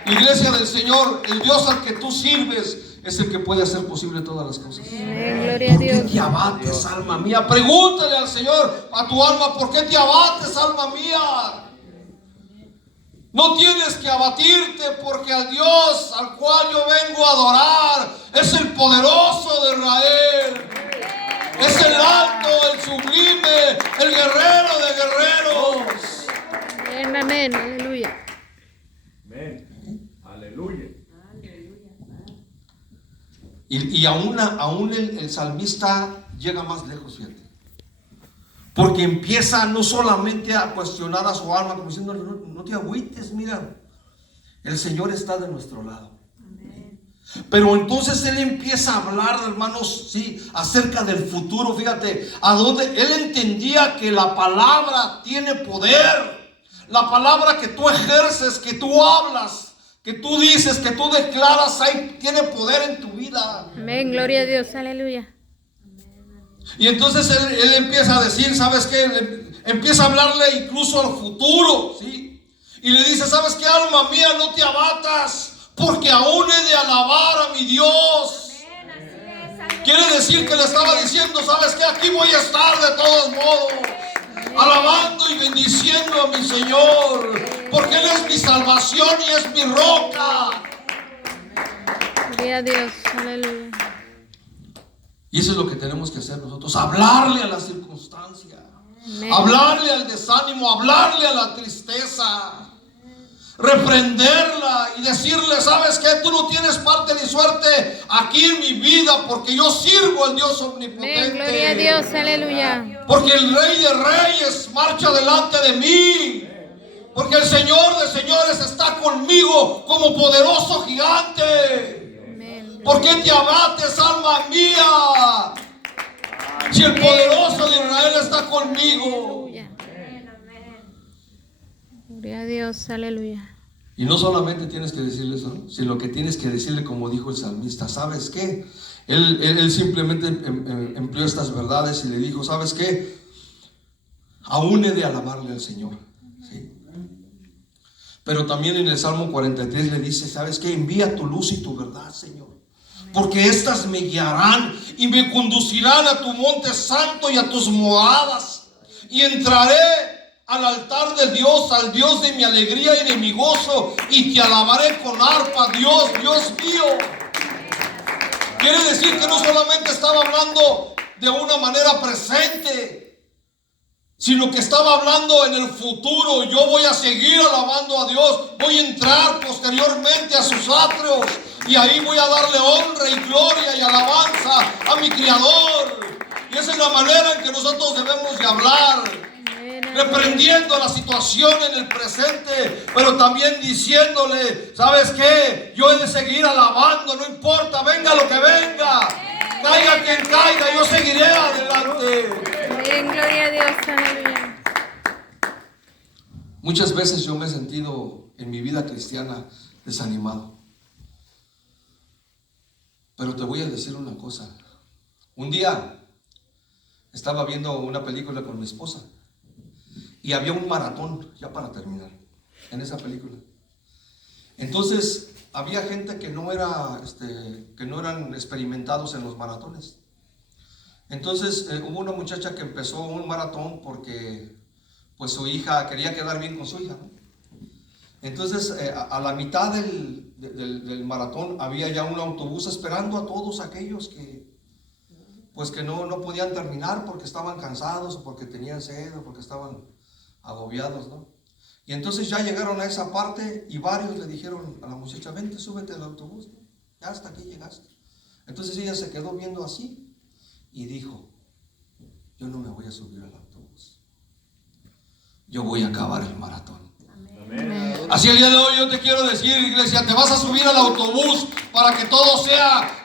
Iglesia del Señor, el Dios al que tú sirves es el que puede hacer posible todas las cosas. Gloria a ¿Por qué Dios. te abates, alma mía? Pregúntale al Señor, a tu alma, ¿por qué te abates, alma mía? No tienes que abatirte, porque al Dios al cual yo vengo a adorar es el poderoso de Israel. Es el alto, el sublime, el guerrero de guerreros. Amén, amén, aleluya. Amén. Aleluya. Y aún el salmista llega más lejos, fíjate. Porque empieza no solamente a cuestionar a su alma, como diciendo, no te agüites, mira, el Señor está de nuestro lado. Amén. Pero entonces él empieza a hablar, hermanos, sí, acerca del futuro. Fíjate, a donde él entendía que la palabra tiene poder. La palabra que tú ejerces, que tú hablas, que tú dices, que tú declaras, ahí tiene poder en tu vida. Amén, gloria a Dios, aleluya. Y entonces él empieza a decir, ¿sabes qué? Empieza a hablarle incluso al futuro, ¿sí? Y le dice, ¿sabes qué, alma mía? No te abatas, porque aún he de alabar a mi Dios. Quiere decir que le estaba diciendo, ¿sabes qué? Aquí voy a estar de todos modos, alabando y bendiciendo a mi Señor, porque Él es mi salvación y es mi roca. Gloria a Dios, aleluya. Y eso es lo que tenemos que hacer nosotros, hablarle a la circunstancia, Amén. hablarle al desánimo, hablarle a la tristeza, reprenderla y decirle, ¿sabes qué? Tú no tienes parte ni suerte aquí en mi vida, porque yo sirvo al Dios omnipotente. Amén, gloria a Dios, aleluya. Porque el Rey de Reyes marcha delante de mí. Porque el Señor de Señores está conmigo como poderoso gigante. Amén. ¿Por qué te abates, alma mía? Si el poderoso de Israel está conmigo. Aleluya. Gloria a Dios, aleluya. Y no solamente tienes que decirle eso, ¿no? Sino que tienes que decirle como dijo el salmista, ¿sabes qué? Él simplemente empleó estas verdades y le dijo, ¿sabes qué? Aún he de alabarle al Señor, ¿sí? Pero también en el Salmo 43 le dice, ¿sabes qué? Envía tu luz y tu verdad, Señor, porque estas me guiarán y me conducirán a tu monte santo y a tus moradas, y entraré al altar de Dios, al Dios de mi alegría y de mi gozo, y te alabaré con arpa, Dios, Dios mío. Quiere decir que no solamente estaba hablando de una manera presente, sino que estaba hablando en el futuro. Yo voy a seguir alabando a Dios, voy a entrar posteriormente a sus atrios, y ahí voy a darle honra y gloria y alabanza a mi Creador. Y esa es la manera en que nosotros debemos de hablar, reprendiendo la situación en el presente, pero también diciéndole, ¿sabes qué? Yo he de seguir alabando, no importa, venga lo que venga, caiga quien caiga, yo seguiré adelante. Amén, gloria a Dios, aleluya. Muchas veces yo me he sentido en mi vida cristiana desanimado, pero te voy a decir una cosa. Un día estaba viendo una película con mi esposa y había un maratón, ya para terminar, en esa película. Entonces había gente que no eran experimentados en los maratones. Entonces hubo una muchacha que empezó un maratón porque pues su hija quería quedar bien con su hija, ¿no? Entonces a la mitad del maratón había ya un autobús esperando a todos aquellos que pues que no podían terminar porque estaban cansados o porque tenían sed o porque estaban agobiados, ¿no? Y entonces ya llegaron a esa parte y varios le dijeron a la muchacha, vente, súbete al autobús, ¿no? Ya hasta aquí llegaste. Entonces ella se quedó viendo así y dijo, yo no me voy a subir al autobús, yo voy a acabar el maratón. Amén. Así el día de hoy yo te quiero decir, iglesia, te vas a subir al autobús para que todo sea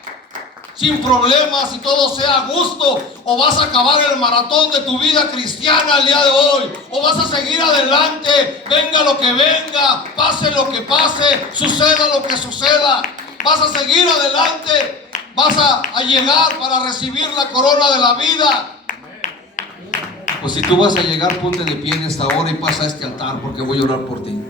sin problemas y todo sea a gusto, o vas a acabar el maratón de tu vida cristiana el día de hoy, o vas a seguir adelante, venga lo que venga, pase lo que pase, suceda lo que suceda, vas a seguir adelante, vas a llegar para recibir la corona de la vida. Pues si tú vas a llegar, ponte de pie en esta hora y pasa a este altar, porque voy a orar por ti.